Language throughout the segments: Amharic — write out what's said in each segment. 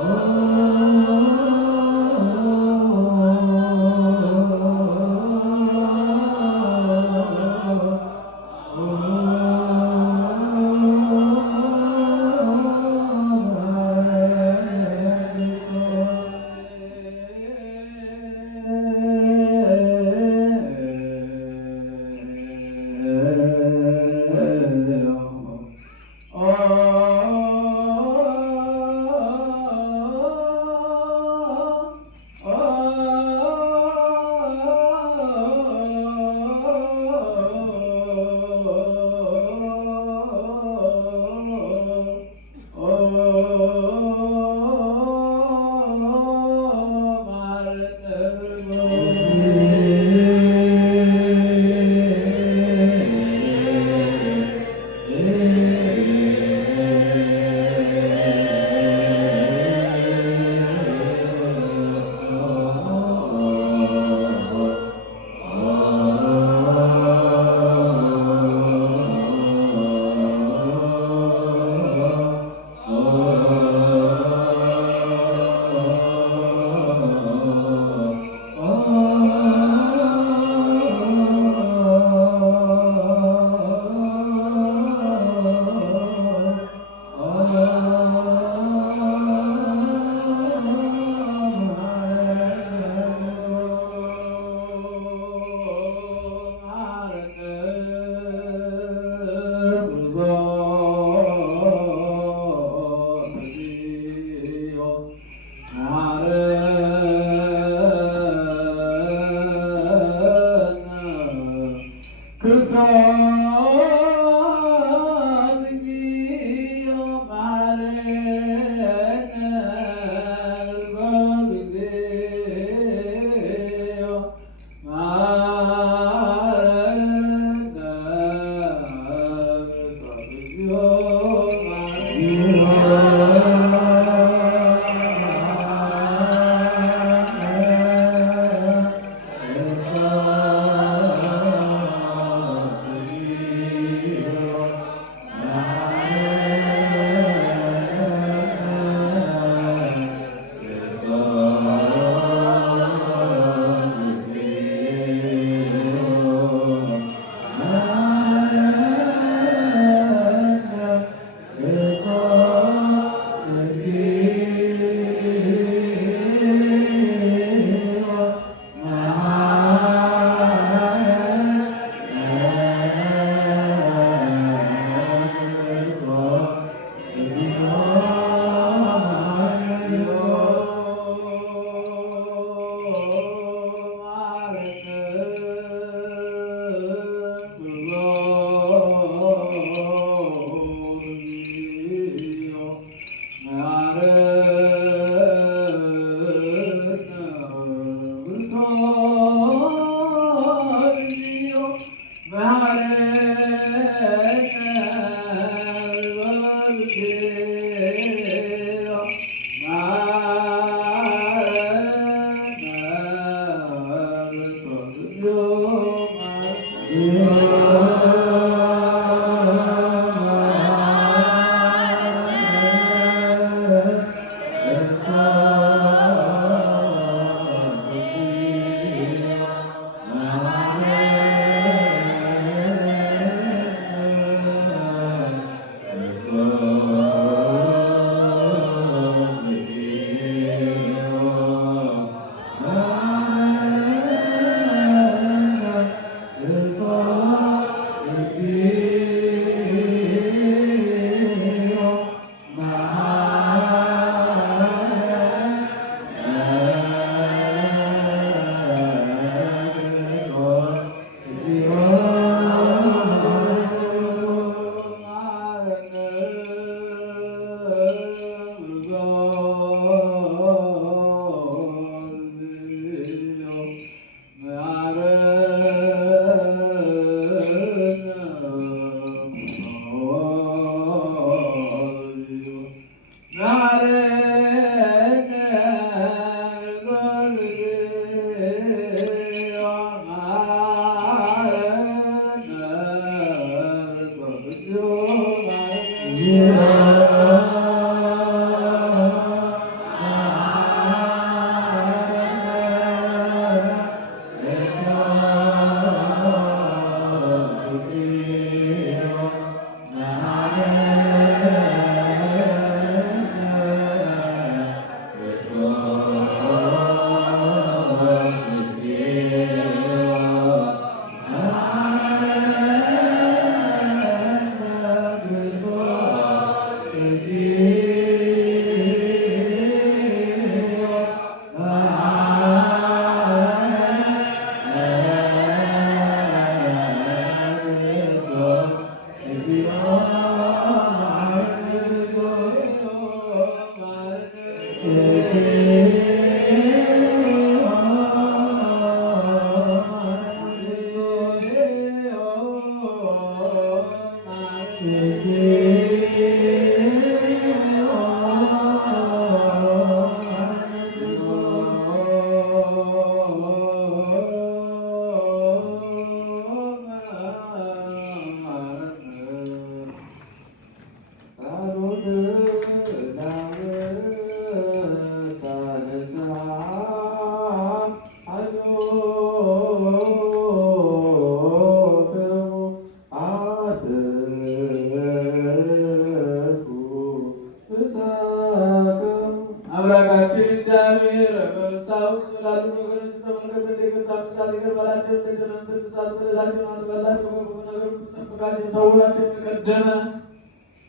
Oh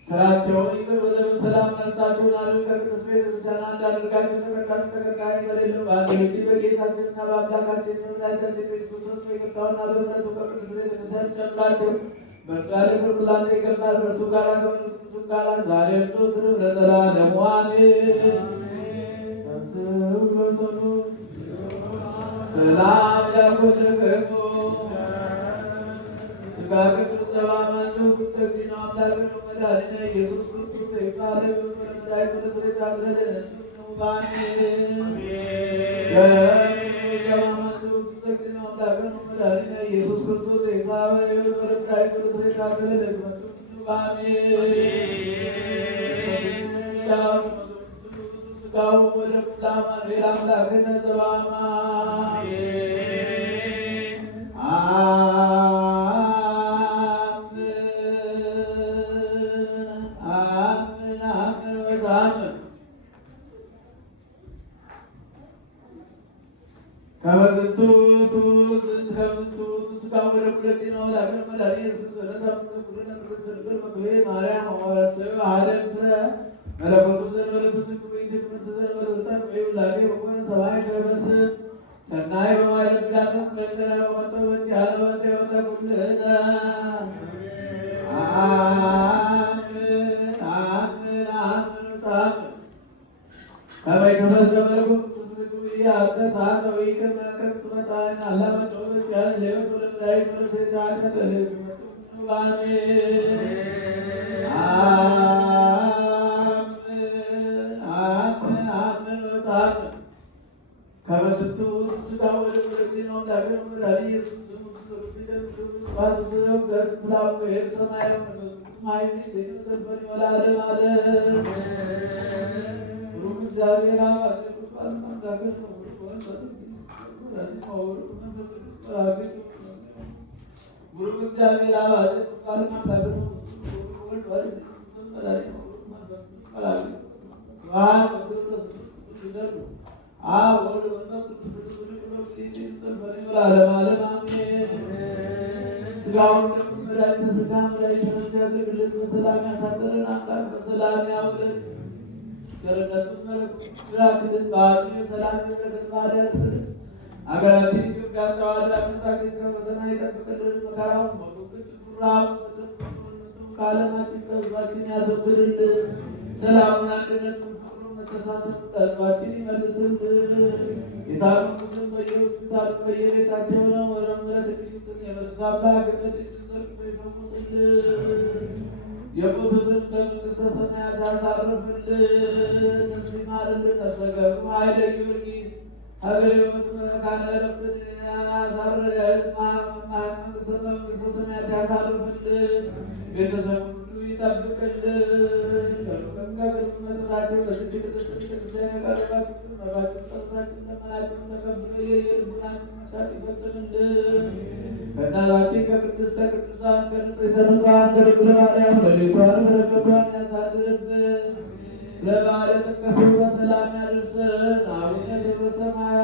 ስራቸውን ይቅር በለው በሰላም ነፍሳቸውን አድን ከቅዱስ ቤተክርስቲያን አንድ አድርጋቸው ተቀዳሚ ተቀዳሚ በሌለው በአንድ ልጅ በጌታችንና በአምላካችን በመድኃኒታችን በኢየሱስ ይቅርታውና በምሕረቱ ከቅዱስ ቤተክርስቲያን ጨምራቸው። በእርሱ ያለ ክብር ላንተ ይገባል። በእርሱ ጋር ከመንፈስ ቅዱስ ጋር ዛሬም ዘወትርም ለዘላለሙ አሜን። ሰላም ያኮልክሙ ስጋ ቅዱስ ዘባመኑ ተግኖ አምላክ መድኃኒነ ኢየሱስ ክርስቶስ ይባለ በመድኃኒት ወለዘሬታ ብለለ ባኔ ዘባመኑ ተግኖ አምላክ መድኃኒነ ኢየሱስ ክርስቶስ ይባለ በመድኃኒት ወለዘሬታ ብለለ ባኔ ስጋው ወደ ቁላማ ሌላ አምላክነ ዘባማ ሰናይ በማለት ዳተስ መሰለ ወጣወት ያለወት ወጣኩልና አሜን አሜን አሜን ከበይተመስ በመለኮት ቅዱስ ያተሳተ ወይከም ከጥመታን አላመጦት ያን ለወት ወለላይ ወለሰይጣን ተለለ አሜን አሜን አሜን አሜን ከበትቱ ስጋ ወደ ወደዚህ ነው ዳግም ወዳሊ ኢየሱስ ክርስቶስ ባትሰው ገጥላው የሰማይ ማይ ተዘበሪ ወላለም አለ ሩም ዛሬና ወጥቷል ማዳገስ ነው ሩም ዛሬና ወጥቷል ማዳገስ ነው ስጋውን መድኃኒተ ሥጋ መድኃኒተ ነፍስ በሰላም ያሳደረን አምላክ በሰላም ያውለን። ቸርነቱን መለኮቱን በዓሉ ሰላም በረከት ባደርስልን። አገራችን ኢትዮጵያ ተዋሕዶ አምላካችን ከፈተና ይጠብቅልን። መከራውን ሞቱን ራብ ከዓለማችን ከሕዝባችን ያስወግድልን። ሰላሙን አንድነቱን መተሳሰብ ለሕዝባችን ይመልስልን። የታመሙትን በየሆስፒታሉ በየቤታቸው ነው ወረምረት የሚስቱን የመርስ አምላክነት እንድንዘርቅ ይፈውስልን። የሞቱትን በመንግሥተ ሰማያት ያሳርፍልን። ነፍስ ይማርልን። ነፍሰ ገቡ ኃይለ ጊዮርጊስ ሀገረ ሕይወት መካነ ዕረፍትን መንግሥተ ሰማያት ያሳርፍልን። ቤተሰብ ሁሉ ይጠብቅልን። ከቅርብ መጥራቸው ለስች ቅድስት ቤተክርስቲያን ያቀረባችሁትን መባችሁን ጸሎታችሁን ለመናችሁን ተቀብሎ የልቡናችሁን መሻት ይፈጽምልን። ከእናታችን ከቅድስተ ቅዱሳን ከንጽሕተ ንጹሐን ከድንግል ማርያም ረድኤቷን በረከቷን ያሳድርብን። ለበዓለ ጥምቀቱ በሰላም ያድርሰን። አቡነ ዘበሰማያት